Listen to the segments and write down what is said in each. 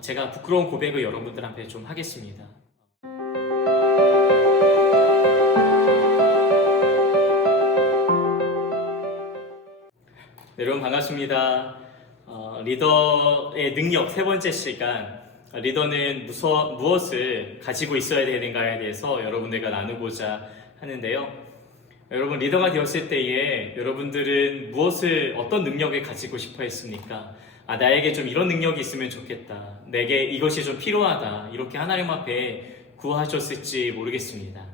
제가 부끄러운 고백을 여러분들한테 좀 하겠습니다. 네, 여러분 반갑습니다. 리더의 능력 세 번째 시간, 리더는 무엇을 가지고 있어야 되는가에 대해서 여러분들과 나누고자 하는데요. 여러분, 리더가 되었을 때에 여러분들은 어떤 능력을 가지고 싶어 했습니까? 나에게 좀 이런 능력이 있으면 좋겠다, 내게 이것이 좀 필요하다, 이렇게 하나님 앞에 구하셨을지 모르겠습니다.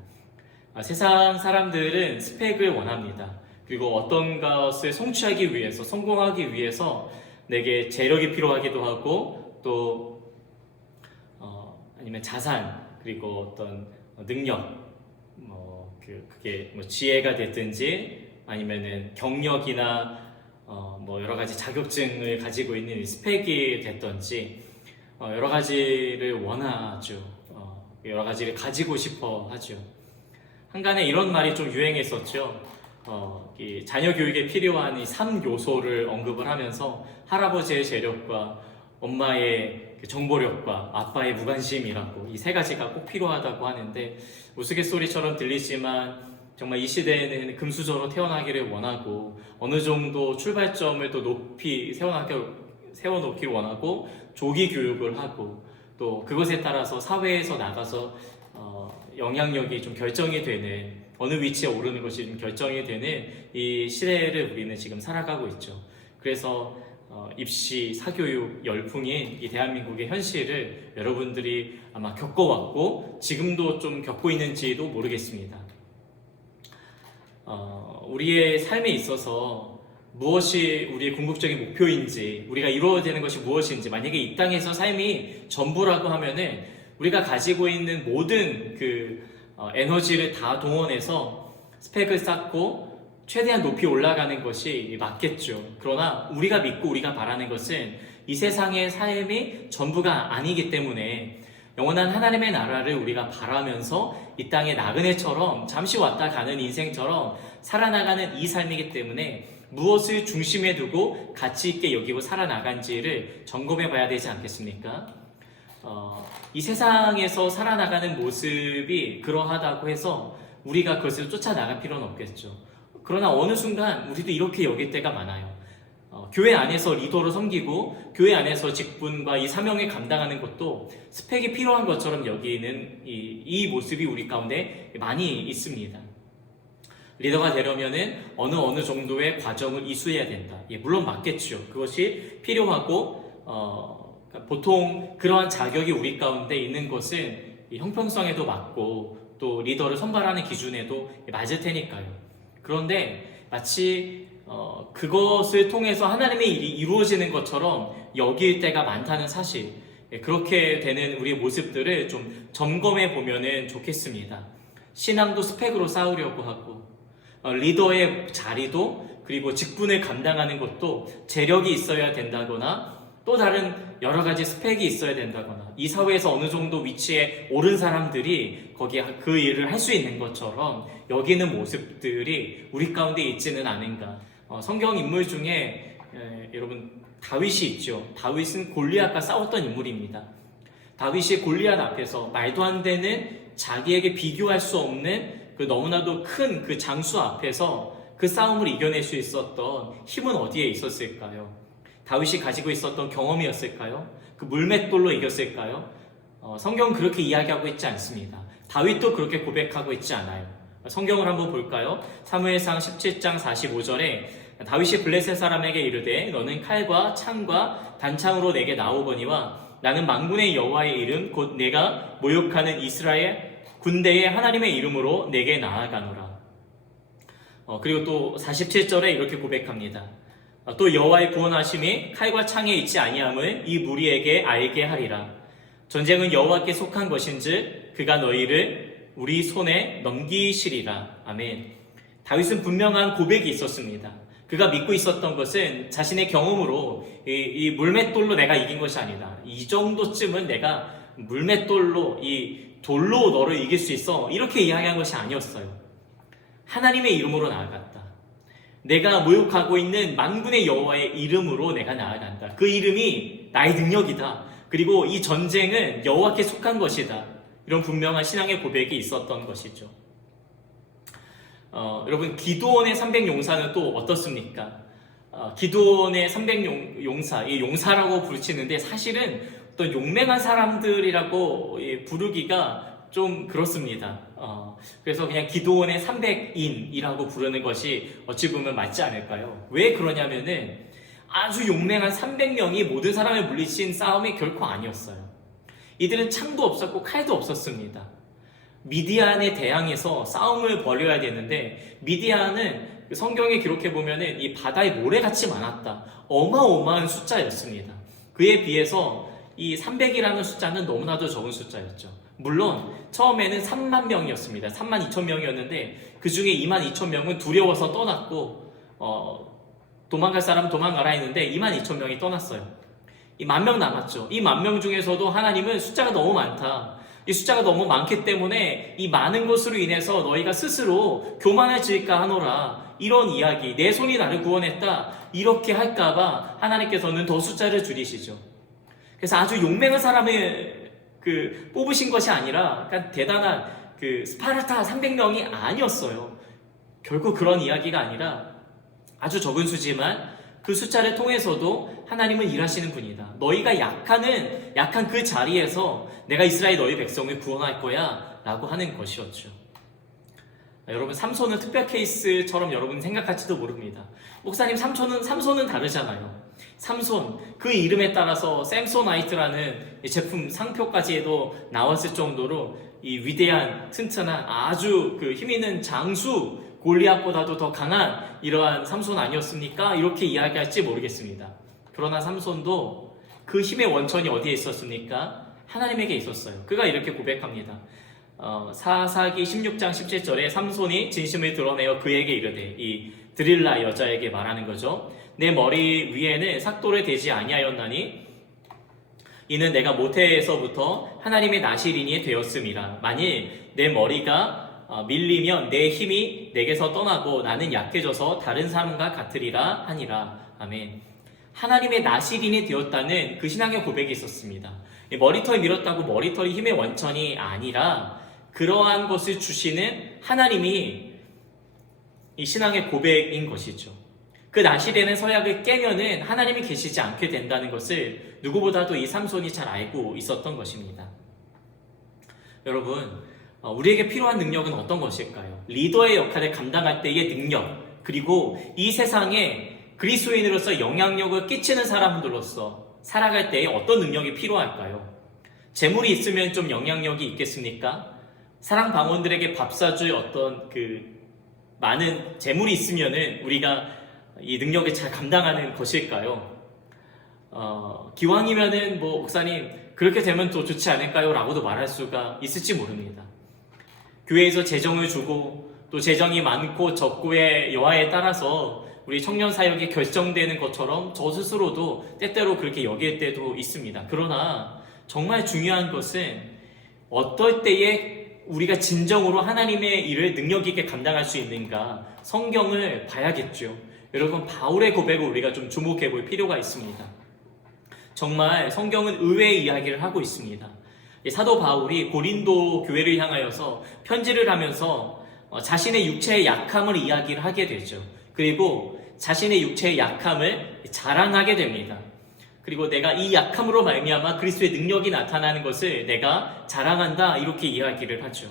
세상 사람들은 스펙을 원합니다. 그리고 어떤 것을 성취하기 위해서, 성공하기 위해서 내게 재력이 필요하기도 하고, 또 아니면 자산, 그리고 어떤 능력, 그게 지혜가 됐든지 아니면은 경력이나 여러 가지 자격증을 가지고 있는 스펙이 됐든지 여러 가지를 원하죠. 여러 가지를 가지고 싶어 하죠. 한간에 이런 말이 좀 유행했었죠. 이 자녀 교육에 필요한 이 3요소를 언급을 하면서 할아버지의 재력과 엄마의 정보력과 아빠의 무관심이라고, 이 세 가지가 꼭 필요하다고 하는데, 우스갯소리처럼 들리지만 정말 이 시대에는 금수저로 태어나기를 원하고, 어느 정도 출발점을 또 높이 세워놓기를 원하고, 조기 교육을 하고, 또 그것에 따라서 사회에서 나가서 영향력이 좀 결정이 되는, 어느 위치에 오르는 것이 좀 결정이 되는 이 시대를 우리는 지금 살아가고 있죠. 그래서 입시, 사교육 열풍인 이 대한민국의 현실을 여러분들이 아마 겪어왔고 지금도 좀 겪고 있는지도 모르겠습니다. 우리의 삶에 있어서 무엇이 우리의 궁극적인 목표인지, 우리가 이루어야 되는 것이 무엇인지, 만약에 이 땅에서 삶이 전부라고 하면은 우리가 가지고 있는 모든 에너지를 다 동원해서 스펙을 쌓고 최대한 높이 올라가는 것이 맞겠죠. 그러나 우리가 믿고 우리가 바라는 것은 이 세상의 삶이 전부가 아니기 때문에 영원한 하나님의 나라를 우리가 바라면서 이 땅의 나그네처럼 잠시 왔다 가는 인생처럼 살아나가는 이 삶이기 때문에 무엇을 중심에 두고 가치 있게 여기고 살아나간지를 점검해 봐야 되지 않겠습니까? 이 세상에서 살아나가는 모습이 그러하다고 해서 우리가 그것을 쫓아나갈 필요는 없겠죠. 그러나 어느 순간 우리도 이렇게 여길 때가 많아요. 교회 안에서 리더로 섬기고 교회 안에서 직분과 이 사명을 감당하는 것도 스펙이 필요한 것처럼 여기는 이 모습이 우리 가운데 많이 있습니다. 리더가 되려면은 어느 정도의 과정을 이수해야 된다. 물론 맞겠죠. 그것이 필요하고 보통 그러한 자격이 우리 가운데 있는 것은 형평성에도 맞고 또 리더를 선발하는 기준에도 맞을 테니까요. 그런데 마치 그것을 통해서 하나님의 일이 이루어지는 것처럼 여길 때가 많다는 사실, 그렇게 되는 우리의 모습들을 좀 점검해 보면 좋겠습니다. 신앙도 스펙으로 쌓으려고 하고, 리더의 자리도, 그리고 직분을 감당하는 것도 재력이 있어야 된다거나 또 다른 여러 가지 스펙이 있어야 된다거나, 이 사회에서 어느 정도 위치에 오른 사람들이 거기에 그 일을 할 수 있는 것처럼 여기는 모습들이 우리 가운데 있지는 않은가. 성경 인물 중에 여러분 다윗이 있죠. 다윗은 골리앗과 싸웠던 인물입니다. 다윗이 골리앗 앞에서 말도 안 되는, 자기에게 비교할 수 없는 그 너무나도 큰 그 장수 앞에서 그 싸움을 이겨낼 수 있었던 힘은 어디에 있었을까요? 다윗이 가지고 있었던 경험이었을까요? 그 물맷돌로 이겼을까요? 성경은 그렇게 이야기하고 있지 않습니다. 다윗도 그렇게 고백하고 있지 않아요. 성경을 한번 볼까요? 사무엘상 17장 45절에 다윗이 블레셋 사람에게 이르되 너는 칼과 창과 단창으로 내게 나오거니와 나는 만군의 여호와의 이름 곧 내가 모욕하는 이스라엘 군대의 하나님의 이름으로 내게 나아가노라. 그리고 또 47절에 이렇게 고백합니다. 또 여호와의 구원하심이 칼과 창에 있지 아니함을 이 무리에게 알게 하리라. 전쟁은 여호와께 속한 것인즉 그가 너희를 우리 손에 넘기시리라. 아멘. 다윗은 분명한 고백이 있었습니다. 그가 믿고 있었던 것은 자신의 경험으로 이 물맷돌로 내가 이긴 것이 아니다. 이 정도쯤은 내가 물맷돌로, 이 돌로 너를 이길 수 있어, 이렇게 이야기한 것이 아니었어요. 하나님의 이름으로 나아갔다. 내가 모욕하고 있는 만군의 여호와의 이름으로 내가 나아간다. 그 이름이 나의 능력이다. 그리고 이 전쟁은 여호와께 속한 것이다. 이런 분명한 신앙의 고백이 있었던 것이죠. 여러분, 기드온의 300용사는 또 어떻습니까? 기드온의 300용사, 이 용사라고 부르치는데 사실은 어떤 용맹한 사람들이라고 부르기가 좀 그렇습니다. 그래서 그냥 기드온의 300인이라고 부르는 것이 어찌 보면 맞지 않을까요? 왜 그러냐면은 아주 용맹한 300명이 모든 사람을 물리친 싸움이 결코 아니었어요. 이들은 창도 없었고 칼도 없었습니다. 미디안에 대항해서 싸움을 벌여야 되는데 미디안은 성경에 기록해 보면은 이 바다에 모래같이 많았다. 어마어마한 숫자였습니다. 그에 비해서 이 300이라는 숫자는 너무나도 적은 숫자였죠. 물론 처음에는 3만 명이었습니다. 3만 2천 명이었는데 그 중에 2만 2천 명은 두려워서 떠났고 도망갈 사람 도망가라 했는데 2만 2천 명이 떠났어요. 이 10,000명 남았죠. 이 10,000명 중에서도 하나님은 숫자가 너무 많다. 이 숫자가 너무 많기 때문에 이 많은 것으로 인해서 너희가 스스로 교만해질까 하노라. 이런 이야기, 내 손이 나를 구원했다. 이렇게 할까봐 하나님께서는 더 숫자를 줄이시죠. 그래서 아주 용맹한 사람을 뽑으신 것이 아니라 약간 대단한 스파르타 300명이 아니었어요. 결국 그런 이야기가 아니라 아주 적은 수지만 그 숫자를 통해서도 하나님은 일하시는 분이다. 너희가 약한 그 자리에서 내가 이스라엘 너희 백성을 구원할 거야 라고 하는 것이었죠. 여러분, 삼손은 특별 케이스처럼 여러분 생각할지도 모릅니다. 목사님, 삼손은 다르잖아요. 삼손, 그 이름에 따라서 샘소나이트라는 제품 상표까지도 나왔을 정도로 이 위대한 튼튼한 아주 힘 있는 장수 골리앗보다도 더 강한 이러한 삼손 아니었습니까? 이렇게 이야기할지 모르겠습니다. 그러나 삼손도 그 힘의 원천이 어디에 있었습니까? 하나님에게 있었어요. 그가 이렇게 고백합니다. 사사기 16장 17절에 삼손이 진심을 드러내어 그에게 이르되, 이 드릴라 여자에게 말하는 거죠. 내 머리 위에는 삭도를 대지 아니하였나니 이는 내가 모태에서부터 하나님의 나시린이 되었음이라. 만일 내 머리가 밀리면 내 힘이 내게서 떠나고 나는 약해져서 다른 사람과 같으리라 하니라. 아멘. 하나님의 나시린이 되었다는 그 신앙의 고백이 있었습니다. 머리털이 밀었다고 머리털이 힘의 원천이 아니라 그러한 것을 주시는 하나님이 이 신앙의 고백인 것이죠. 그 나시린의 서약을 깨면은 하나님이 계시지 않게 된다는 것을 누구보다도 이 삼손이 잘 알고 있었던 것입니다. 여러분, 우리에게 필요한 능력은 어떤 것일까요? 리더의 역할을 감당할 때의 능력, 그리고 이 세상에 그리스도인으로서 영향력을 끼치는 사람들로서 살아갈 때에 어떤 능력이 필요할까요? 재물이 있으면 좀 영향력이 있겠습니까? 사랑 방언들에게 밥 사줄 어떤 많은 재물이 있으면은 우리가 이 능력을 잘 감당하는 것일까요? 기왕이면은 목사님 그렇게 되면 또 좋지 않을까요? 라고도 말할 수가 있을지 모릅니다. 교회에서 재정을 주고 또 재정이 많고 적고의 여하에 따라서 우리 청년 사역이 결정되는 것처럼 저 스스로도 때때로 그렇게 여길 때도 있습니다. 그러나 정말 중요한 것은 어떨 때에 우리가 진정으로 하나님의 일을 능력 있게 감당할 수 있는가, 성경을 봐야겠죠. 여러분, 바울의 고백을 우리가 좀 주목해 볼 필요가 있습니다. 정말 성경은 의외의 이야기를 하고 있습니다. 사도 바울이 고린도 교회를 향하여서 편지를 하면서 자신의 육체의 약함을 이야기를 하게 되죠. 그리고 자신의 육체의 약함을 자랑하게 됩니다. 그리고 내가 이 약함으로 말미암아 그리스도의 능력이 나타나는 것을 내가 자랑한다, 이렇게 이야기를 하죠.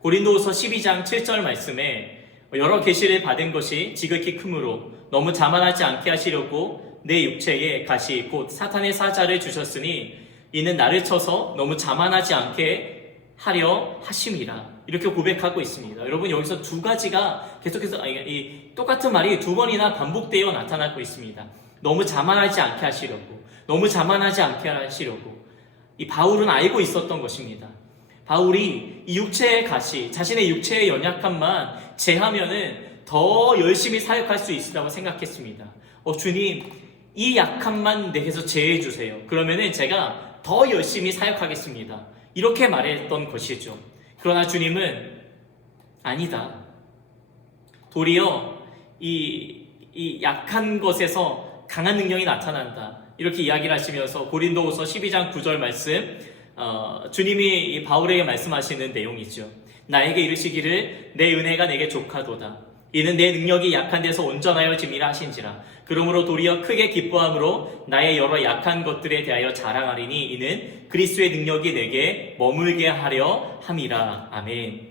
고린도후서 12장 7절 말씀에 여러 계시를 받은 것이 지극히 크므로 너무 자만하지 않게 하시려고 내 육체에 가시 곧 사탄의 사자를 주셨으니 이는 나를 쳐서 너무 자만하지 않게 하려 하심이라. 이렇게 고백하고 있습니다. 여러분, 여기서 두 가지가 계속해서 이 똑같은 말이 두 번이나 반복되어 나타나고 있습니다. 너무 자만하지 않게 하시려고, 너무 자만하지 않게 하시려고. 이 바울은 알고 있었던 것입니다. 바울이 이 육체의 가시, 자신의 육체의 연약함만 제하면은 더 열심히 사역할 수 있으라고 생각했습니다. 주님, 이 약함만 내게서 제해 주세요. 그러면은 제가 더 열심히 사역하겠습니다. 이렇게 말했던 것이죠. 그러나 주님은 아니다. 도리어 이 약한 것에서 강한 능력이 나타난다. 이렇게 이야기를 하시면서 고린도후서 12장 9절 말씀, 주님이 이 바울에게 말씀하시는 내용이죠. 나에게 이르시기를 내 은혜가 내게 족하도다. 이는 내 능력이 약한 데서 온전하여 짐이라 하신지라. 그러므로 도리어 크게 기뻐함으로 나의 여러 약한 것들에 대하여 자랑하리니 이는 그리스도의 능력이 내게 머물게 하려 함이라. 아멘.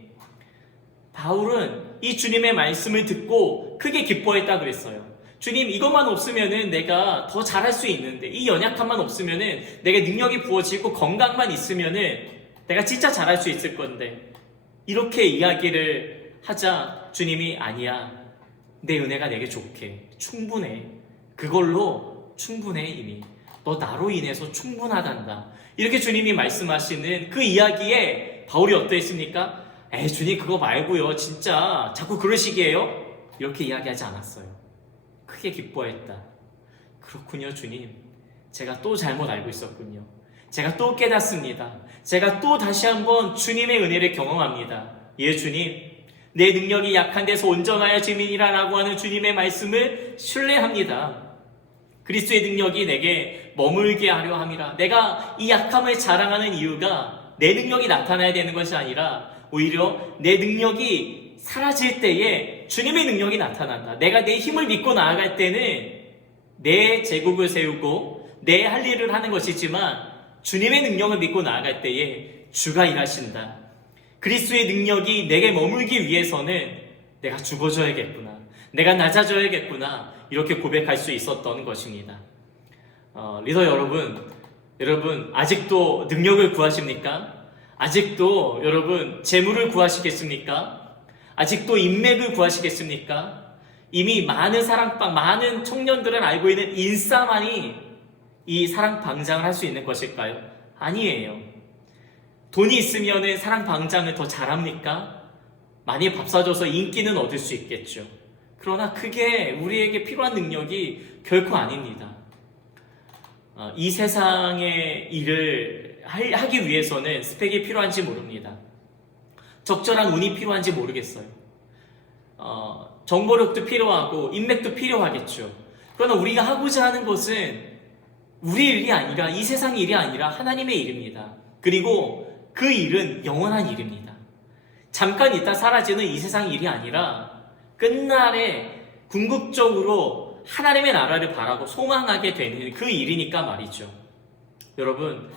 바울은 이 주님의 말씀을 듣고 크게 기뻐했다 그랬어요. 주님, 이것만 없으면은 내가 더 잘할 수 있는데, 이 연약함만 없으면은 내게 능력이 부어지고 건강만 있으면은 내가 진짜 잘할 수 있을 건데, 이렇게 이야기를 하자 주님이 아니야. 내 은혜가 내게 좋게. 충분해. 그걸로 충분해 이미. 너 나로 인해서 충분하단다. 이렇게 주님이 말씀하시는 그 이야기에 바울이 어떠했습니까? 에이, 주님 그거 말고요. 진짜 자꾸 그러시기에요? 이렇게 이야기하지 않았어요. 크게 기뻐했다. 그렇군요, 주님. 제가 또 잘못 알고 있었군요. 제가 또 깨닫습니다. 제가 또 다시 한번 주님의 은혜를 경험합니다. 예, 주님. 내 능력이 약한 데서 온전하여 짐이니라라고 하는 주님의 말씀을 신뢰합니다. 그리스도의 능력이 내게 머물게 하려 함이라. 내가 이 약함을 자랑하는 이유가 내 능력이 나타나야 되는 것이 아니라 오히려 내 능력이 사라질 때에 주님의 능력이 나타난다. 내가 내 힘을 믿고 나아갈 때는 내 제국을 세우고 내 할 일을 하는 것이지만 주님의 능력을 믿고 나아갈 때에 주가 일하신다. 그리스도의 능력이 내게 머물기 위해서는 내가 죽어져야겠구나. 내가 낮아져야겠구나. 이렇게 고백할 수 있었던 것입니다. 리더 여러분 아직도 능력을 구하십니까? 아직도 여러분 재물을 구하시겠습니까? 아직도 인맥을 구하시겠습니까? 이미 많은 사랑방, 많은 청년들은 알고 있는 인싸만이 이 사랑방장을 할 수 있는 것일까요? 아니에요. 돈이 있으면 사랑방장을 더 잘합니까? 많이 밥 사줘서 인기는 얻을 수 있겠죠. 그러나 그게 우리에게 필요한 능력이 결코 아닙니다. 이 세상의 일을 하기 위해서는 스펙이 필요한지 모릅니다. 적절한 운이 필요한지 모르겠어요. 정보력도 필요하고 인맥도 필요하겠죠. 그러나 우리가 하고자 하는 것은 우리 일이 아니라, 이 세상의 일이 아니라 하나님의 일입니다. 그리고 그 일은 영원한 일입니다. 잠깐 있다 사라지는 이 세상 일이 아니라 끝날에 궁극적으로 하나님의 나라를 바라고 소망하게 되는 그 일이니까 말이죠. 여러분,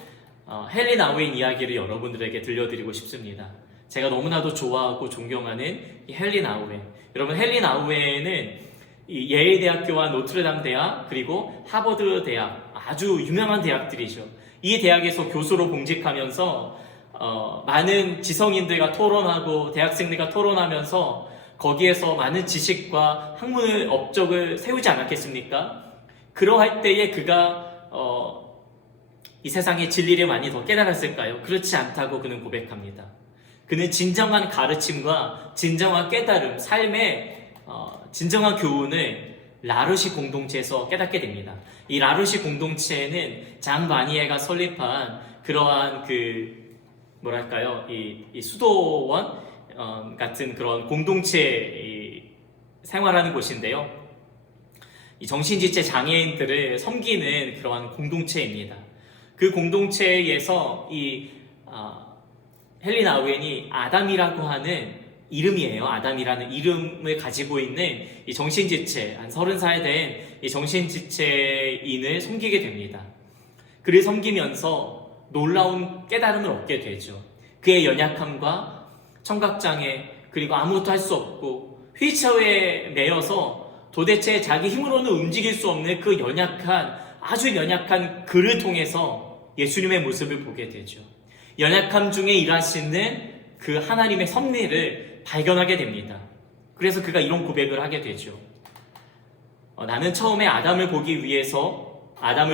헨리 나우엔 이야기를 여러분들에게 들려드리고 싶습니다. 제가 너무나도 좋아하고 존경하는 이 헨리 나우엔. 여러분, 헨리 나우엔은 이 예일대학교와 노트르담 대학 그리고 하버드 대학, 아주 유명한 대학들이죠. 이 대학에서 교수로 봉직하면서 많은 지성인들과 토론하고 대학생들과 토론하면서 거기에서 많은 지식과 학문 업적을 세우지 않았겠습니까? 그러할 때에 그가 이 세상의 진리를 많이 더 깨달았을까요? 그렇지 않다고 그는 고백합니다. 그는 진정한 가르침과 진정한 깨달음, 삶의 진정한 교훈을 라르시 공동체에서 깨닫게 됩니다. 이 라르시 공동체에는 장 바니에가 설립한 그러한 이 수도원 같은 그런 공동체 생활하는 곳인데요. 이 정신지체 장애인들을 섬기는 그러한 공동체입니다. 그 공동체에서 헨리 나우엔이 아담이라고 하는 이름이에요. 아담이라는 이름을 가지고 있는 이 정신지체, 한 30살 된 이 정신지체인을 섬기게 됩니다. 그를 섬기면서 놀라운 깨달음을 얻게 되죠. 그의 연약함과 청각장애, 그리고 아무것도 할 수 없고 휠체어에 매여서 도대체 자기 힘으로는 움직일 수 없는 그 아주 연약한 그를 통해서 예수님의 모습을 보게 되죠. 연약함 중에 일하시는 그 하나님의 섭리를 발견하게 됩니다. 그래서 그가 이런 고백을 하게 되죠. 나는 처음에 아담을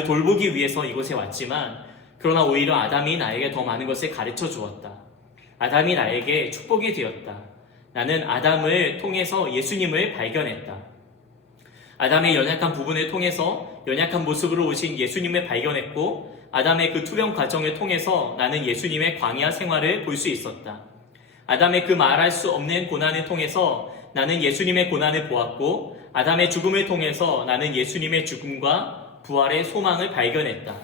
돌보기 위해서 이곳에 왔지만 그러나 오히려 아담이 나에게 더 많은 것을 가르쳐 주었다. 아담이 나에게 축복이 되었다. 나는 아담을 통해서 예수님을 발견했다. 아담의 연약한 부분을 통해서 연약한 모습으로 오신 예수님을 발견했고 아담의 그 투병 과정을 통해서 나는 예수님의 광야 생활을 볼 수 있었다. 아담의 그 말할 수 없는 고난을 통해서 나는 예수님의 고난을 보았고 아담의 죽음을 통해서 나는 예수님의 죽음과 부활의 소망을 발견했다.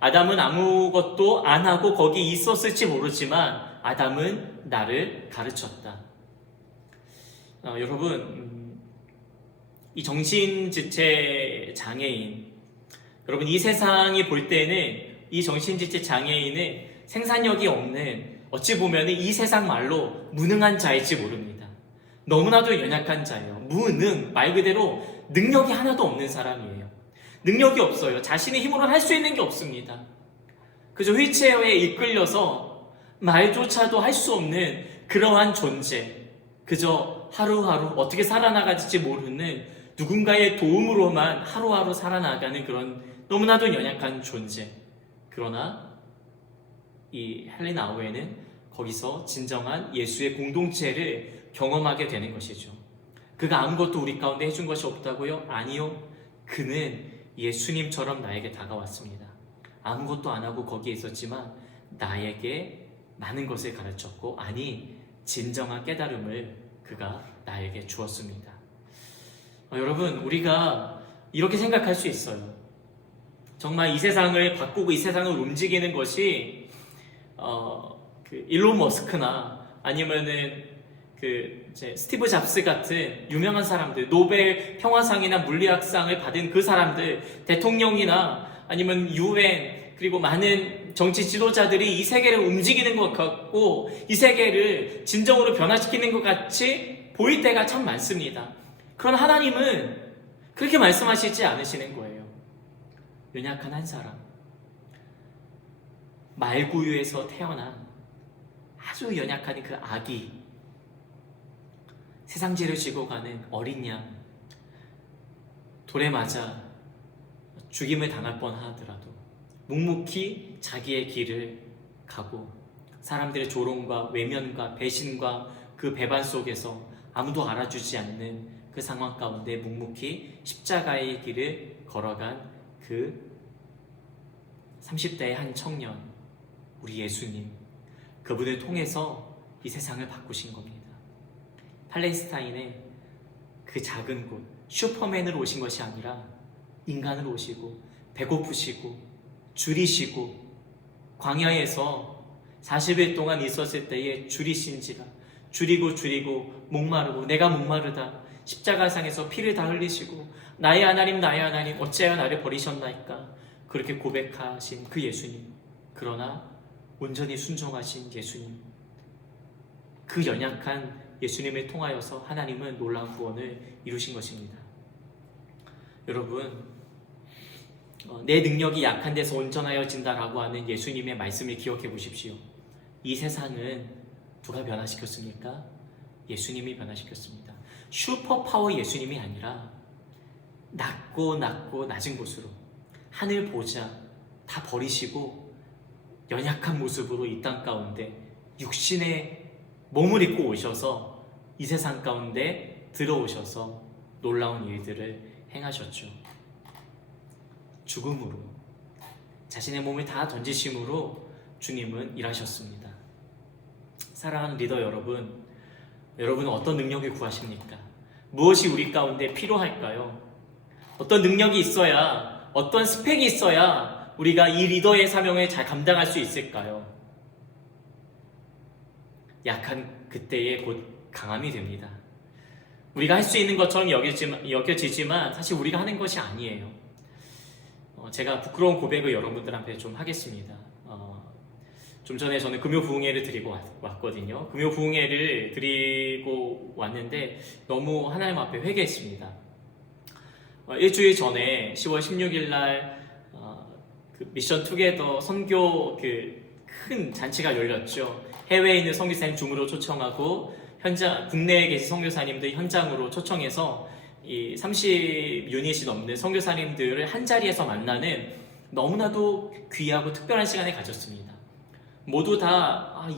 아담은 아무것도 안 하고 거기 있었을지 모르지만 아담은 나를 가르쳤다. 여러분, 이 정신지체 장애인, 여러분 이 세상이 볼 때는 이 정신지체 장애인은 생산력이 없는, 어찌 보면 이 세상 말로 무능한 자일지 모릅니다. 너무나도 연약한 자예요. 무능, 말 그대로 능력이 하나도 없는 사람이에요. 능력이 없어요. 자신의 힘으로는 할 수 있는 게 없습니다. 그저 휠체어에 이끌려서 말조차도 할 수 없는 그러한 존재, 그저 하루하루 어떻게 살아나갈지 모르는 누군가의 도움으로만 하루하루 살아나가는 그런 너무나도 연약한 존재. 그러나 이 헬렌 아우에는 거기서 진정한 예수의 공동체를 경험하게 되는 것이죠. 그가 아무것도 우리 가운데 해준 것이 없다고요? 아니요. 그는 예수님처럼 나에게 다가왔습니다. 아무것도 안 하고 거기에 있었지만 나에게 많은 것을 가르쳤고, 아니 진정한 깨달음을 그가 나에게 주었습니다. 여러분, 우리가 이렇게 생각할 수 있어요. 정말 이 세상을 바꾸고 이 세상을 움직이는 것이 일론 머스크나 아니면은 스티브 잡스 같은 유명한 사람들, 노벨 평화상이나 물리학상을 받은 그 사람들, 대통령이나 아니면 UN, 그리고 많은 정치 지도자들이 이 세계를 움직이는 것 같고 이 세계를 진정으로 변화시키는 것 같이 보일 때가 참 많습니다. 그러나 하나님은 그렇게 말씀하시지 않으시는 거예요. 연약한 한 사람, 말구유에서 태어난 아주 연약한 그 아기, 세상죄를 지고 가는 어린 양, 돌에 맞아 죽임을 당할 뻔하더라도 묵묵히 자기의 길을 가고 사람들의 조롱과 외면과 배신과 그 배반 속에서 아무도 알아주지 않는 그 상황 가운데 묵묵히 십자가의 길을 걸어간 그 30대의 한 청년, 우리 예수님, 그분을 통해서 이 세상을 바꾸신 겁니다. 팔레스타인의 그 작은 곳, 슈퍼맨으로 오신 것이 아니라 인간으로 오시고 배고프시고 줄이시고 광야에서 40일 동안 있었을 때에 줄이신지라 줄이고 목마르고 내가 목마르다 십자가상에서 피를 다 흘리시고 나의 하나님 어찌하여 나를 버리셨나이까 그렇게 고백하신 그 예수님, 그러나 온전히 순종하신 예수님, 그 연약한 예수님을 통하여서 하나님은 놀라운 구원을 이루신 것입니다. 여러분, 내 능력이 약한 데서 온전하여진다라고 하는 예수님의 말씀을 기억해 보십시오. 이 세상은 누가 변화시켰습니까? 예수님이 변화시켰습니다. 슈퍼파워 예수님이 아니라 낮고 낮은 곳으로 하늘 보자 다 버리시고 연약한 모습으로 이 땅 가운데 육신의 몸을 입고 오셔서 이 세상 가운데 들어오셔서 놀라운 일들을 행하셨죠. 죽음으로 자신의 몸을 다 던지심으로 주님은 일하셨습니다. 사랑하는 리더 여러분, 여러분은 어떤 능력을 구하십니까? 무엇이 우리 가운데 필요할까요? 어떤 능력이 있어야, 어떤 스펙이 있어야 우리가 이 리더의 사명을 잘 감당할 수 있을까요? 약한 그때에 곧 강함이 됩니다. 우리가 할 수 있는 것처럼 여겨지지만 사실 우리가 하는 것이 아니에요. 제가 부끄러운 고백을 여러분들한테 좀 하겠습니다. 좀 전에 저는 금요 부흥회를 드리고 왔거든요. 금요 부흥회를 드리고 왔는데 너무 하나님 앞에 회개했습니다. 일주일 전에 10월 16일 날 그 미션 투게더 선교 그 큰 잔치가 열렸죠. 해외에 있는 선교사님 줌으로 초청하고 국내에 계신 선교사님들 현장으로 초청해서 이 30유닛이 넘는 선교사님들을 한 자리에서 만나는 너무나도 귀하고 특별한 시간을 가졌습니다. 모두 다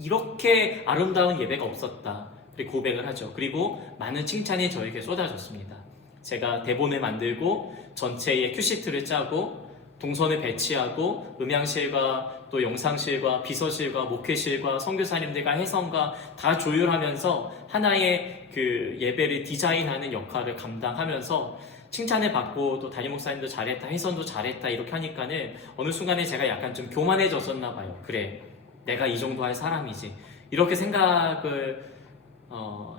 이렇게 아름다운 예배가 없었다 그리고 고백을 하죠. 그리고 많은 칭찬이 저에게 쏟아졌습니다. 제가 대본을 만들고 전체에 큐시트를 짜고 동선을 배치하고 음향실과 또 영상실과 비서실과 목회실과 선교사님들과 해성과 다 조율하면서 하나의 그 예배를 디자인하는 역할을 감당하면서 칭찬을 받고 또 담임 목사님도 잘했다, 혜선도 잘했다 이렇게 하니까는 어느 순간에 제가 약간 좀 교만해졌었나 봐요. 그래, 내가 이 정도 할 사람이지 이렇게 생각을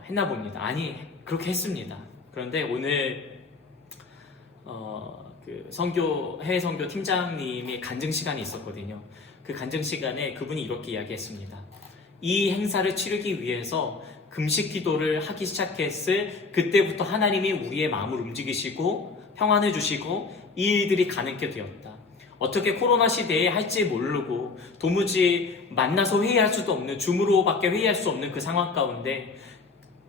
했나 봅니다. 아니, 그렇게 했습니다. 그런데 오늘 그 해외 선교 팀장님이 간증 시간이 있었거든요. 그 간증 시간에 그분이 이렇게 이야기했습니다. 이 행사를 치르기 위해서 금식 기도를 하기 시작했을 그때부터 하나님이 우리의 마음을 움직이시고 평안을 주시고 이 일들이 가능하게 되었다. 어떻게 코로나 시대에 할지 모르고 도무지 만나서 회의할 수도 없는, 줌으로밖에 회의할 수 없는 그 상황 가운데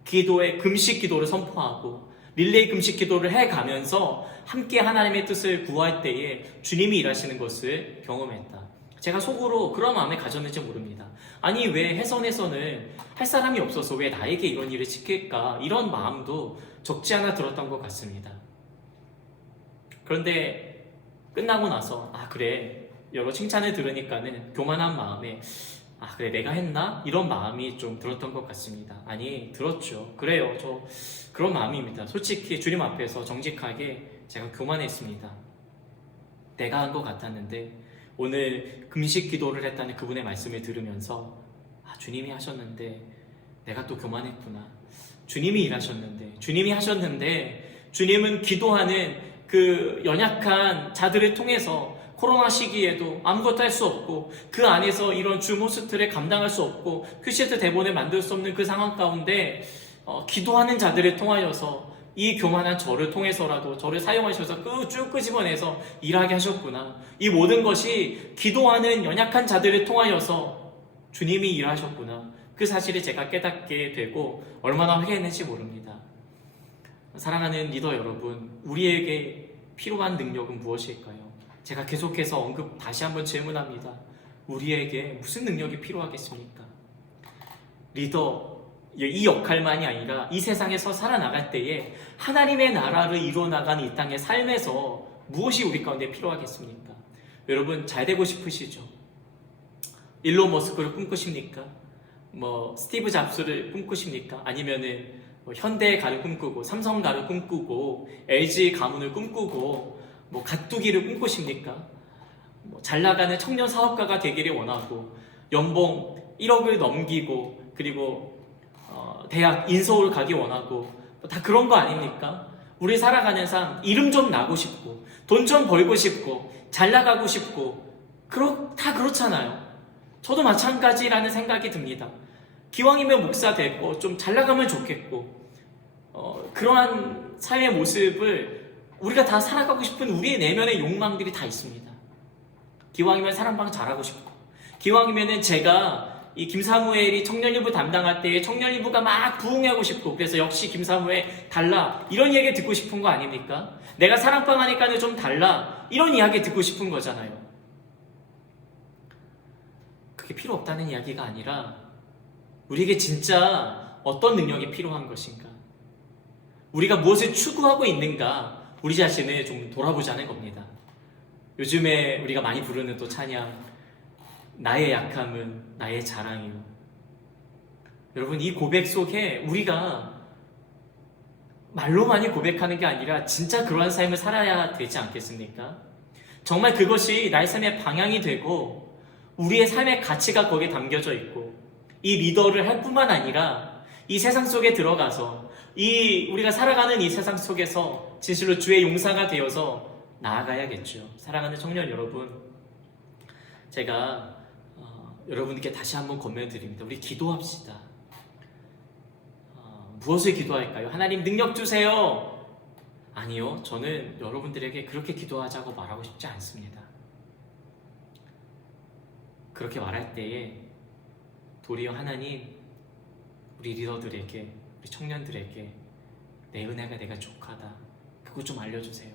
금식 기도를 선포하고 릴레이 금식 기도를 해가면서 함께 하나님의 뜻을 구할 때에 주님이 일하시는 것을 경험했다. 제가 속으로 그런 마음을 가졌는지 모릅니다. 아니, 왜 혜선에서는 할 사람이 없어서 왜 나에게 이런 일을 시킬까? 이런 마음도 적지 않아 들었던 것 같습니다. 그런데 끝나고 나서 그래, 여러 칭찬을 들으니까는 교만한 마음에 그래, 내가 했나? 이런 마음이 좀 들었던 것 같습니다. 아니, 들었죠. 그래요. 저 그런 마음입니다. 솔직히 주님 앞에서 정직하게 제가 교만했습니다. 내가 한 것 같았는데 오늘 금식 기도를 했다는 그분의 말씀을 들으면서 주님이 하셨는데 내가 또 교만했구나. 주님이 일하셨는데, 주님이 하셨는데, 주님은 기도하는 그 연약한 자들을 통해서 코로나 시기에도 아무것도 할 수 없고 그 안에서 이런 줌 호스트를 감당할 수 없고 큐시트 대본을 만들 수 없는 그 상황 가운데 기도하는 자들을 통하여서 이 교만한 저를 통해서라도 저를 사용하셔서 쭉 끄집어내서 일하게 하셨구나. 이 모든 것이 기도하는 연약한 자들을 통하여서 주님이 일하셨구나. 그 사실을 제가 깨닫게 되고 얼마나 회개했는지 모릅니다. 사랑하는 리더 여러분, 우리에게 필요한 능력은 무엇일까요? 제가 계속해서 다시 한번 질문합니다. 우리에게 무슨 능력이 필요하겠습니까? 리더, 이 역할만이 아니라 이 세상에서 살아나갈 때에 하나님의 나라를 이루어나가는 이 땅의 삶에서 무엇이 우리 가운데 필요하겠습니까? 여러분, 잘 되고 싶으시죠? 일론 머스크를 꿈꾸십니까? 스티브 잡스를 꿈꾸십니까? 아니면은 현대 가를 꿈꾸고 삼성 가를 꿈꾸고 LG 가문을 꿈꾸고 가뚜기를 꿈꾸십니까? 잘 나가는 청년 사업가가 되기를 원하고 연봉 1억을 넘기고 그리고 대학 인서울 가기 원하고 다 그런 거 아닙니까? 우리 살아가는 삶 이름 좀 나고 싶고 돈 좀 벌고 싶고 잘 나가고 싶고 다 그렇잖아요. 저도 마찬가지라는 생각이 듭니다. 기왕이면 목사 되고 좀 잘 나가면 좋겠고 그러한 삶의 모습을 우리가 다 살아가고 싶은 우리의 내면의 욕망들이 다 있습니다. 기왕이면 사랑방 잘하고 싶고 기왕이면은 제가 이 김사무엘이 청년일부 담당할 때 청년일부가 막 부흥하고 싶고 그래서 역시 김사무엘 달라 이런 얘기 듣고 싶은 거 아닙니까? 내가 사랑방 하니까는 좀 달라 이런 이야기 듣고 싶은 거잖아요. 그게 필요 없다는 이야기가 아니라 우리에게 진짜 어떤 능력이 필요한 것인가, 우리가 무엇을 추구하고 있는가, 우리 자신을 좀 돌아보자는 겁니다. 요즘에 우리가 많이 부르는 또 찬양, 나의 약함은 나의 자랑이요. 여러분, 이 고백 속에 우리가 말로만이 고백하는 게 아니라 진짜 그러한 삶을 살아야 되지 않겠습니까? 정말 그것이 나의 삶의 방향이 되고 우리의 삶의 가치가 거기에 담겨져 있고 이 리더를 할 뿐만 아니라 이 세상 속에 들어가서 우리가 살아가는 이 세상 속에서 진실로 주의 용사가 되어서 나아가야겠죠. 사랑하는 청년 여러분, 제가 여러분께 다시 한번 권면드립니다. 우리 기도합시다. 무엇을 기도할까요? 하나님 능력 주세요. 아니요, 저는 여러분들에게 그렇게 기도하자고 말하고 싶지 않습니다. 그렇게 말할 때에 도리어 하나님, 우리 리더들에게, 우리 청년들에게 내 은혜가 내가 족하다, 그거 좀 알려주세요.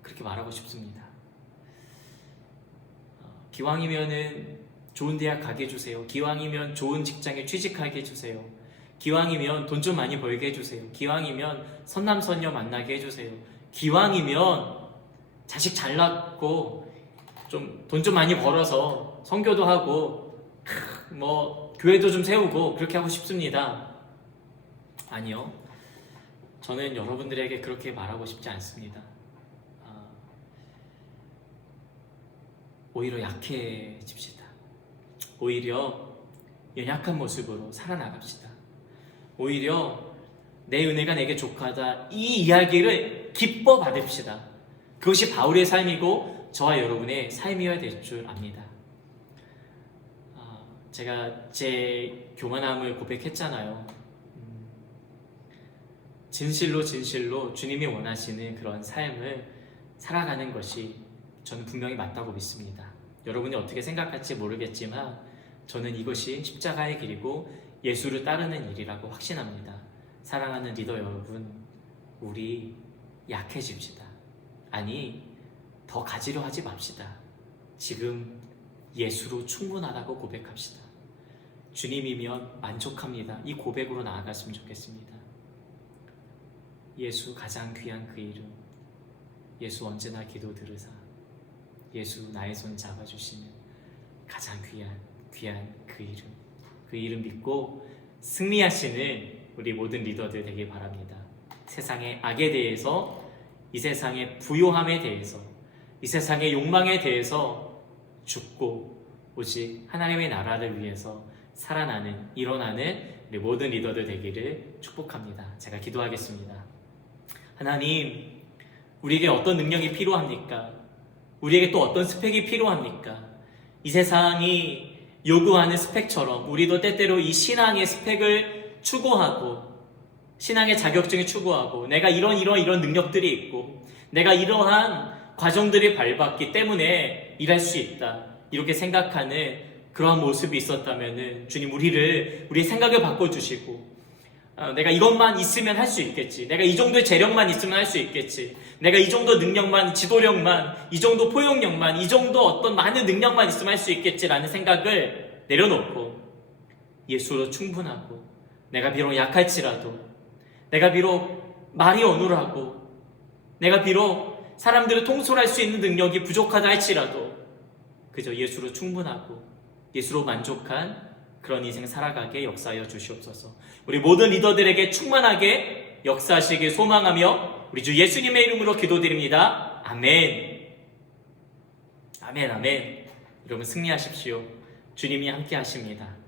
그렇게 말하고 싶습니다. 기왕이면은 좋은 대학 가게 해주세요. 기왕이면 좋은 직장에 취직하게 해주세요. 기왕이면 돈 좀 많이 벌게 해주세요. 기왕이면 선남선녀 만나게 해주세요. 기왕이면 자식 잘 낳고 좀 돈 좀 많이 벌어서 선교도 하고 교회도 좀 세우고 그렇게 하고 싶습니다. 아니요, 저는 여러분들에게 그렇게 말하고 싶지 않습니다. 오히려 약해집시다. 오히려 연약한 모습으로 살아나갑시다. 오히려 내 은혜가 내게 족하다, 이 이야기를 기뻐 받읍시다. 그것이 바울의 삶이고 저와 여러분의 삶이어야 될 줄 압니다. 제가 제 교만함을 고백했잖아요. 진실로 주님이 원하시는 그런 삶을 살아가는 것이 저는 분명히 맞다고 믿습니다. 여러분이 어떻게 생각할지 모르겠지만 저는 이것이 십자가의 길이고 예수를 따르는 일이라고 확신합니다. 사랑하는 리더 여러분, 우리 약해집시다. 아니, 더 가지려 하지 맙시다. 지금 예수로 충분하다고 고백합시다. 주님이면 만족합니다. 이 고백으로 나아갔으면 좋겠습니다. 예수 가장 귀한 그 이름, 예수 언제나 기도 들으사, 예수 나의 손 잡아주시는 가장 귀한 그 이름 믿고 승리하시는 우리 모든 리더들 되길 바랍니다. 세상의 악에 대해서, 이 세상의 부요함에 대해서, 이 세상의 욕망에 대해서 죽고 오직 하나님의 나라를 위해서 살아나는, 일어나는 우리 모든 리더들 되기를 축복합니다. 제가 기도하겠습니다. 하나님, 우리에게 어떤 능력이 필요합니까? 우리에게 또 어떤 스펙이 필요합니까? 이 세상이 요구하는 스펙처럼 우리도 때때로 이 신앙의 스펙을 추구하고, 신앙의 자격증을 추구하고, 내가 이런 능력들이 있고, 내가 이러한 과정들을 밟았기 때문에 일할 수 있다, 이렇게 생각하는 그러한 모습이 있었다면 주님, 우리의 생각을 바꿔주시고, 내가 이것만 있으면 할 수 있겠지, 내가 이 정도의 재력만 있으면 할 수 있겠지, 내가 이 정도 능력만, 지도력만, 이 정도 포용력만, 이 정도 어떤 많은 능력만 있으면 할 수 있겠지라는 생각을 내려놓고 예수로 충분하고, 내가 비록 약할지라도, 내가 비록 말이 어눌하고, 내가 비록 사람들을 통솔할 수 있는 능력이 부족하다 할지라도 그저 예수로 충분하고 예수로 만족한 그런 인생 살아가게 역사하여 주시옵소서. 우리 모든 리더들에게 충만하게 역사하시길 소망하며 우리 주 예수님의 이름으로 기도드립니다. 아멘. 아멘. 여러분 승리하십시오. 주님이 함께 하십니다.